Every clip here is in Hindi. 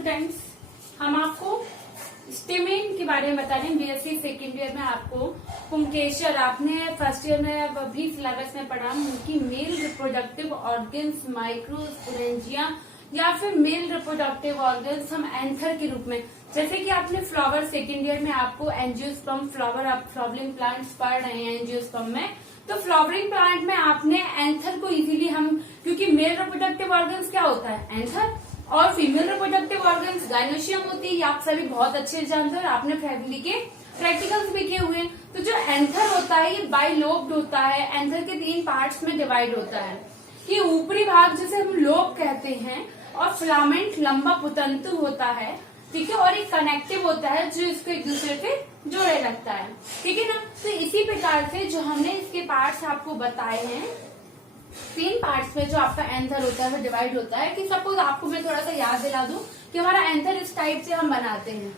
स्टूडेंट्स, हम आपको स्टेमेन के बारे में बता रहे हैं। बीएससी सेकेंड ईयर में आपको पुंकेसर, आपने फर्स्ट ईयर में भी सिलेबस में पढ़ा कि मेल रिप्रोडक्टिव ऑर्गन्स, माइक्रोस्पोरेंजिया या फिर मेल रिप्रोडक्टिव ऑर्गन्स हम एंथर के रूप में, जैसे कि आपने फ्लावर सेकेंड ईयर में आपको एंजियोस्पर्म, फ्लावर आप फ्लावरिंग प्लांट्स पढ़ रहे हैं एंजियोस्पर्म में, तो फ्लावरिंग प्लांट में आपने एंथर को इजीली हम, क्योंकि मेल रिप्रोडक्टिव ऑर्गन्स क्या होता है एंथर, और फीमेल रिप्रोडक्टिव ऑर्गन्स गायनोशियम होती है। ये आप सभी बहुत अच्छे से जानते हैं और आपने फैमिली के प्रैक्टिकल्स भी किए हुए हैं। तो जो एंथर होता है ये बाइलोब्ड होता है, एंथर के 3 पार्ट्स में डिवाइड होता है। ये ऊपरी भाग जिसे हम लोब कहते हैं, और फिलामेंट लंबा पुतंतु होता है, ठीक है, और एक कनेक्टिव होता है जो इसको एक दूसरे से जोड़े रखता है, ठीक है ना। तो इसी प्रकार से जो हमने इसके पार्ट्स आपको बताए हैं, 3 पार्ट्स में जो आपका एंथर होता है वो डिवाइड होता है। कि सपोज आपको मैं थोड़ा सा याद दिला दूं कि हमारा एंथर इस टाइप से हम बनाते हैं,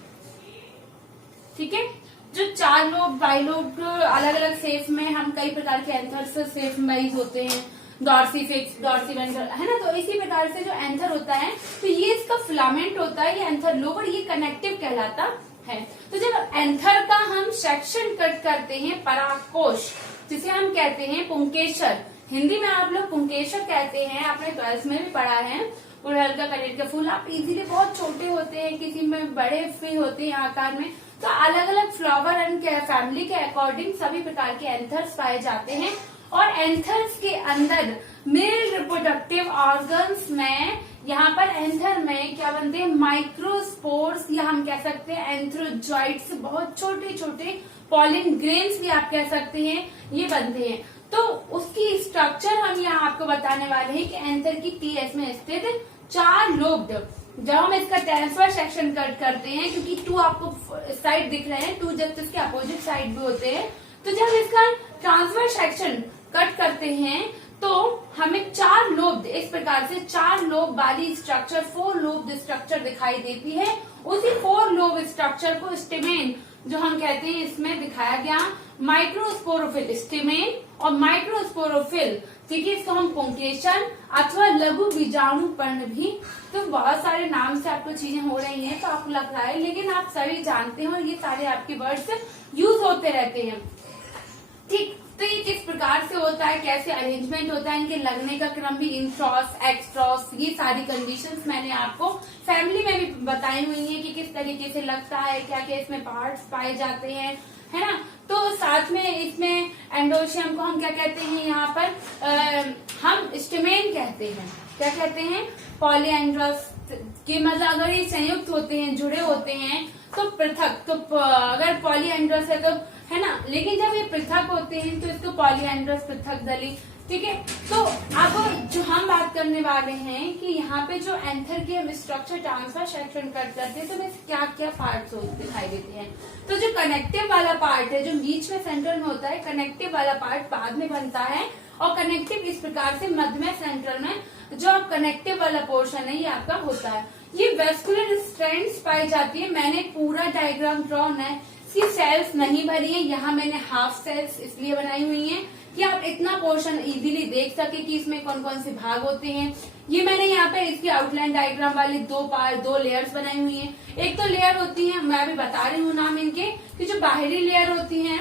ठीक है। जो 4 लोब, बाइलोब, अलग अलग शेप में हम कई प्रकार के एंथर शेप वाइज होते हैं, डॉर्सीफिक्स, डॉर्सीवेंट्रल, है ना। तो इसी प्रकार से जो एंथर होता है, तो ये इसका फिलामेंट होता है, ये एंथर लोब, और ये कनेक्टिव कहलाता है। तो जब एंथर का हम सेक्शन कट करते हैं, परागकोश जिसे हम कहते हैं पुंकेसर, हिंदी में आप लोग पुंकेसर कहते हैं, आपने 12th में भी पढ़ा है। गुड़हल का कनेर का फूल, आप इजीली, बहुत छोटे होते हैं, किसी में बड़े भी होते हैं आकार में। तो अलग अलग फ्लावर एंड फैमिली के अकॉर्डिंग सभी प्रकार के एंथर्स पाए जाते हैं। और एंथर्स के अंदर मेल रिप्रोडक्टिव ऑर्गन्स में, यहाँ पर एंथर में क्या बनते हैं, माइक्रोस्पोर्स, या हम कह सकते हैं एंथ्रोजॉइट्स, बहुत छोटे छोटे पॉलिन ग्रेन्स भी आप कह सकते हैं, ये बनते हैं। तो उसकी स्ट्रक्चर हम यहाँ आपको बताने वाले हैं कि एंथर की टीएस में स्थित 4 लोब्ड, जब हम इसका ट्रांसफर सेक्शन कट करते हैं, क्योंकि 2 आपको साइड दिख रहे हैं, 2 जब इसके अपोजिट साइड भी होते हैं, तो जब इसका ट्रांसफर सेक्शन कट करते हैं तो हमें 4 लोब्ड, इस प्रकार से 4 लोब वाली स्ट्रक्चर, 4 लोब्ड स्ट्रक्चर दिखाई देती है। उसी 4 लोब स्ट्रक्चर को स्टेमेन जो हम कहते हैं, इसमें दिखाया गया माइक्रोस्पोरोफिल स्टेमेन और माइक्रोस्पोरोफिल, ठीक है, इसको हम पुंकेसर अथवा लघु बीजाणु पर्ण भी, तो बहुत सारे नाम से आपको चीजें हो रही हैं तो आपको लग रहा है, लेकिन आप सभी जानते हैं और ये सारे आपके वर्ड्स यूज होते रहते हैं, ठीक। तो ये किस प्रकार से होता है, कैसे अरेंजमेंट होता है, इनके लगने का क्रम भी, इंट्रॉस, एक्सट्रॉस, ये सारी कंडीशंस मैंने आपको फैमिली में भी बताई हुई है कि किस तरीके से लगता है, क्या क्या इसमें पार्ट्स पाए जाते हैं, है ना। तो साथ में इसमें एंडोशियम को हम क्या कहते हैं, यहाँ पर हम स्टेमेन कहते हैं, क्या कहते हैं, पॉलीएंड्रस के, मतलब अगर ये संयुक्त होते हैं, जुड़े होते हैं तो पृथक, तो अगर पॉलीएंड्रस है तो, है ना, लेकिन जब ये पृथक होते हैं तो इसको पॉलीएंड्रस पृथक दली, ठीक है। तो अब जो हम बात करने वाले हैं कि यहाँ पे जो एंथर के हम स्ट्रक्चर ट्रांसफर सेक्शन कट करते हैं तो इसमें क्या क्या पार्ट्स दिखाई देते हैं। तो जो कनेक्टिव वाला पार्ट है, जो बीच में सेंटर में होता है, कनेक्टिव वाला पार्ट बाद में बनता है, और कनेक्टिव इस प्रकार से मध्य में, सेंट्रल में जो आप कनेक्टिव वाला पोर्शन है ये आपका होता है। ये वेस्कुलर स्ट्रैंड्स पाई जाती है। मैंने पूरा डायग्राम ड्रॉ है, इसकी सेल्स नहीं भरी है, यहाँ मैंने हाफ सेल्स इसलिए बनाई हुई है कि आप इतना पोर्शन इजीली देख सके कि इसमें कौन कौन से भाग होते हैं। ये मैंने यहाँ पे इसकी आउटलाइन डायग्राम वाली 2 लेयर्स बनाई हुई हैं। एक तो लेयर होती है, मैं अभी बता रही हूँ नाम इनके, कि जो बाहरी लेयर होती है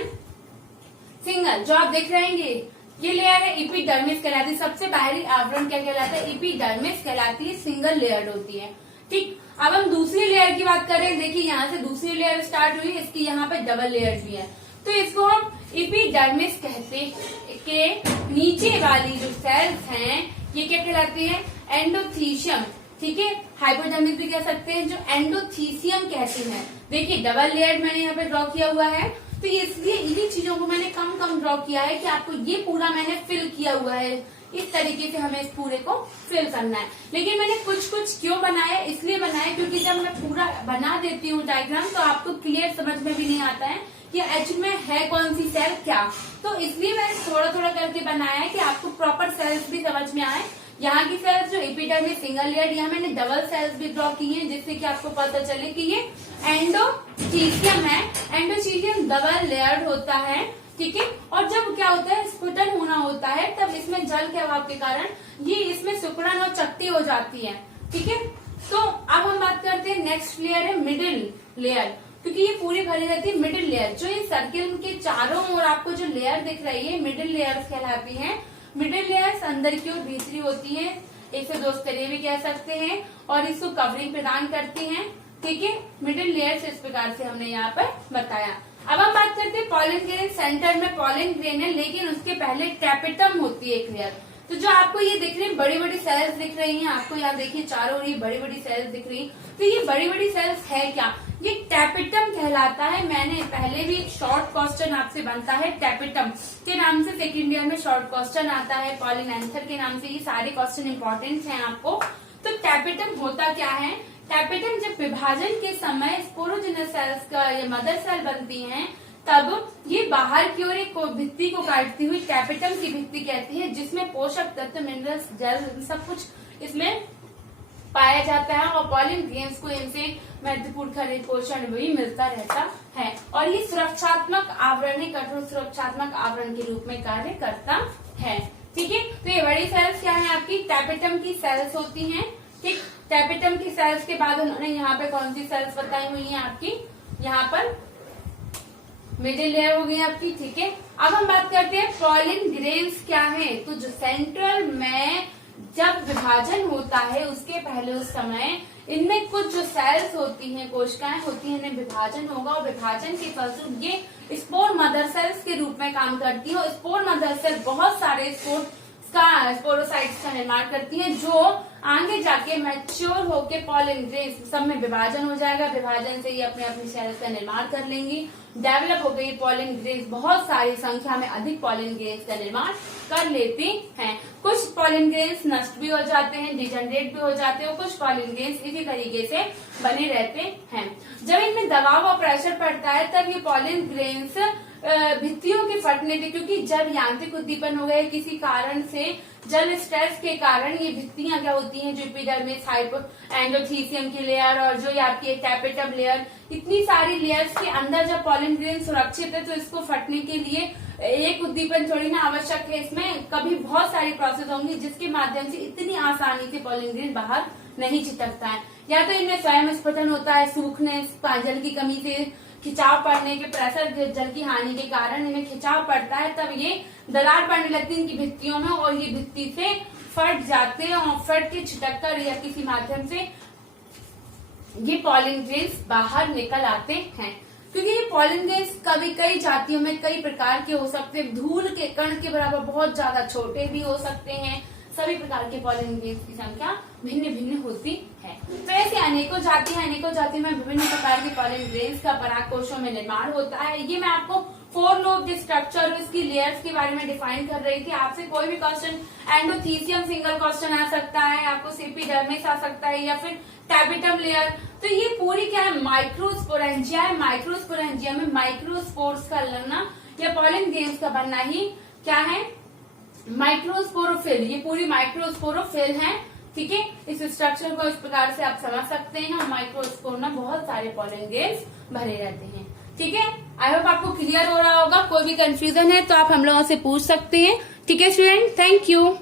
सिंगल, जो आप देख रहेंगे ये लेयर है, एपिडर्मिस कहलाती है। सबसे बाहरी आवरण क्या कहलाता है, एपिडर्मिस कहलाती है, सिंगल लेयर होती है, ठीक। अब हम दूसरी लेयर की बात करें, देखिए यहाँ से दूसरी लेयर स्टार्ट हुई, इसकी यहाँ पे डबल लेयर भी है, तो इसको हम एपिडर्मिस कहते हैं। के नीचे वाली जो सेल्स हैं ये क्या कहलाती है, एंडोथीशियम, ठीक है, हाइपोडर्मिस भी कह सकते हैं, जो एंडोथीशियम कहते हैं। देखिए डबल लेयर मैंने यहाँ पे ड्रॉ किया हुआ है, तो इसलिए इन्हीं चीजों को मैंने कम कम ड्रॉ किया है कि आपको ये पूरा मैंने फिल किया हुआ है, इस तरीके से हमें इस पूरे को फिल करना है। लेकिन मैंने कुछ कुछ क्यों बनाया, इसलिए बनाया क्योंकि जब मैं पूरा बना देती हूँ डायग्राम तो आपको क्लियर समझ में भी नहीं आता है कि एक्चुअली में है कौन सी सेल क्या, तो इसलिए मैंने थोड़ा थोड़ा करके बनाया है कि आपको प्रॉपर सेल्स भी समझ में आए। यहाँ की सेल्स जो एपिडर्मिस सिंगल लेयर, यहाँ मैंने डबल सेल्स भी ड्रॉ की हैं जिससे कि आपको पता चले कि ये एंडोथीशियम है। एंडोथीशियम डबल लेयर होता है, ठीक है। और जब क्या होता है, स्फुटन होना होता है, तब इसमें जल के अभाव के कारण ये इसमें सिकुड़न और चट्टी हो जाती है, ठीक है। तो अब हम बात करते हैं नेक्स्ट लेयर है मिडिल लेयर, क्योंकि ये पूरी भरी रहती है मिडिल लेयर। जो ये सर्किल के चारों ओर आपको जो लेयर दिख रही है मिडिल लेयर्स कहलाती हैं। मिडिल लेयर्स अंदर की ओर भीतरी होती है, एक से दो स्तरीय भी कह सकते हैं, और इसको कवरिंग प्रदान करती हैं। ठीक है, मिडिल लेयर्स इस प्रकार से हमने यहाँ पर बताया। अब हम बात करते हैं पॉलन ग्रेन। सेंटर में पॉलन ग्रेन है, लेकिन उसके पहले टैपेटम होती है एक लेयर। तो जो आपको ये दिख रही है बड़ी बड़ी सेल्स दिख रही हैं, आपको यहाँ देखिए चारों ओर ये बड़ी बड़ी सेल्स दिख रही हैं। तो ये बड़ी बड़ी सेल्स है क्या? ये टैपेटम कहलाता है। मैंने पहले भी एक शॉर्ट क्वेश्चन आपसे बनता है टैपेटम के नाम से, सेकेंड ईयर में शॉर्ट क्वेश्चन आता है, पॉलिनेंथर के नाम से। ये सारे क्वेश्चन इंपॉर्टेंट हैं आपको। तो टैपेटम होता क्या है? टैपेटम जब विभाजन के समय स्पोरोजेनस सेल्स का ये मदर सेल बनती हैं, तब ये बाहर की ओर एक भित्ति को काटती हुई टैपेटम की भित्ति कहती है, जिसमें पोषक तत्व, मिनरल्स, जल, सब कुछ इसमें पाया जाता है, और पॉलन ग्रेन्स को इनसे महत्वपूर्ण खनिज पोषण भी मिलता रहता है। और ये सुरक्षात्मक आवरण, कठोर सुरक्षात्मक आवरण के रूप में कार्य करता है। ठीक है, तो ये बड़ी सेल्स क्या है? आपकी टैपेटम की सेल्स होती हैं। ठीक, टैपेटम की सेल्स के बाद उन्होंने यहाँ पे कौन सी सेल्स बताई हुई है आपकी? यहाँ पर मिडिल लेयर हो गई आपकी। ठीक है, अब हम बात करते हैं पॉलन ग्रेन्स क्या है। तो जो सेंट्रल में जब विभाजन होता है उसके पहले उस समय इनमें कुछ जो सेल्स होती हैं, कोशिकाएं होती हैं, इनमें विभाजन होगा, और विभाजन के फलस्वरूप ये स्पोर मदर सेल्स के रूप में काम करती है। और स्पोर मदर सेल बहुत सारे स्पोरोसाइट्स का निर्माण करती है, जो आगे जाके मैच्योर होके पॉलन ग्रेन्स सब में विभाजन हो जाएगा। विभाजन से ये अपने अपनी सेल्स का निर्माण कर लेंगी, डेवलप हो गई पॉलन ग्रेन्स, बहुत सारी संख्या में अधिक पॉलन ग्रेन्स का निर्माण कर लेती हैं। कुछ पॉलन ग्रेन्स नष्ट भी हो जाते हैं, डिजनरेट भी हो जाते हैं, और कुछ पॉलन ग्रेन्स इसी तरीके से बने रहते हैं। जब इनमें दबाव और प्रेशर पड़ता है तब ये पॉलन ग्रेन्स भित्तियों के फटने से, क्योंकि जब यांत्रिक उद्दीपन हो गए किसी कारण से, जल स्ट्रेस के कारण ये भित्तियां क्या होती हैं, जो एपिडर्मिस, एंडोथीसियम की लेयर और जो ये आपकी टैपेटम लेयर, इतनी सारी लेयर्स के अंदर जब पॉलन ग्रेन सुरक्षित है, तो इसको फटने के लिए एक उद्दीपन थोड़ी ना आवश्यक है। इसमें कभी बहुत सारी प्रोसेस होंगी जिसके माध्यम से इतनी आसानी से पॉलन ग्रेन बाहर नहीं चिटकता है। या तो इनमें स्वयं स्फुटन होता है, सूखने, जल की कमी से, खिंचाव पड़ने के, प्रेशर, जल की हानि के कारण इन्हें खिंचाव पड़ता है, तब ये दरार पड़ने लगती है इनकी भित्तियों में, और ये भित्ति से फट जाते हैं, और फट के छिटक कर या किसी माध्यम से ये पॉलन ग्रेन्स बाहर निकल आते हैं। क्योंकि ये पॉलन ग्रेन्स कभी कई जातियों में कई प्रकार के हो सकते हैं, धूल के कण के बराबर बहुत ज्यादा छोटे भी हो सकते हैं। सभी प्रकार के पॉलन ग्रेन्स की संख्या भिन्न भिन्न होती है। तो ऐसे अनेकों जाति हैं, अनेकों जाति में विभिन्न प्रकार के पॉलन ग्रेन्स का परागकोशों में निर्माण होता है। ये मैं आपको 4 लोब स्ट्रक्चर और इसकी लेयर्स के बारे में डिफाइन कर रही थी। आपसे कोई भी क्वेश्चन, एंडोथीसियम सिंगल क्वेश्चन आ सकता है, आपको एपिडर्मिस आ सकता है, या फिर टैपेटम लेयर। तो ये पूरी क्या है? माइक्रोस्पोरेंजिया है। माइक्रोस्पोरेंजिया में माइक्रोस्पोर्स का लगना या पॉलन ग्रेन्स का बनना ही क्या है? माइक्रोस्पोरोफिल। ये पूरी माइक्रोस्पोरोफिल है। ठीक है, इस स्ट्रक्चर को इस प्रकार से आप समझ सकते हैं, और माइक्रोस्पोर में बहुत सारे पॉलन ग्रेन्स भरे रहते हैं। ठीक है, आई होप आपको क्लियर हो रहा होगा। कोई भी कंफ्यूजन है तो आप हम लोगों से पूछ सकते हैं। ठीक है स्टूडेंट, थैंक यू।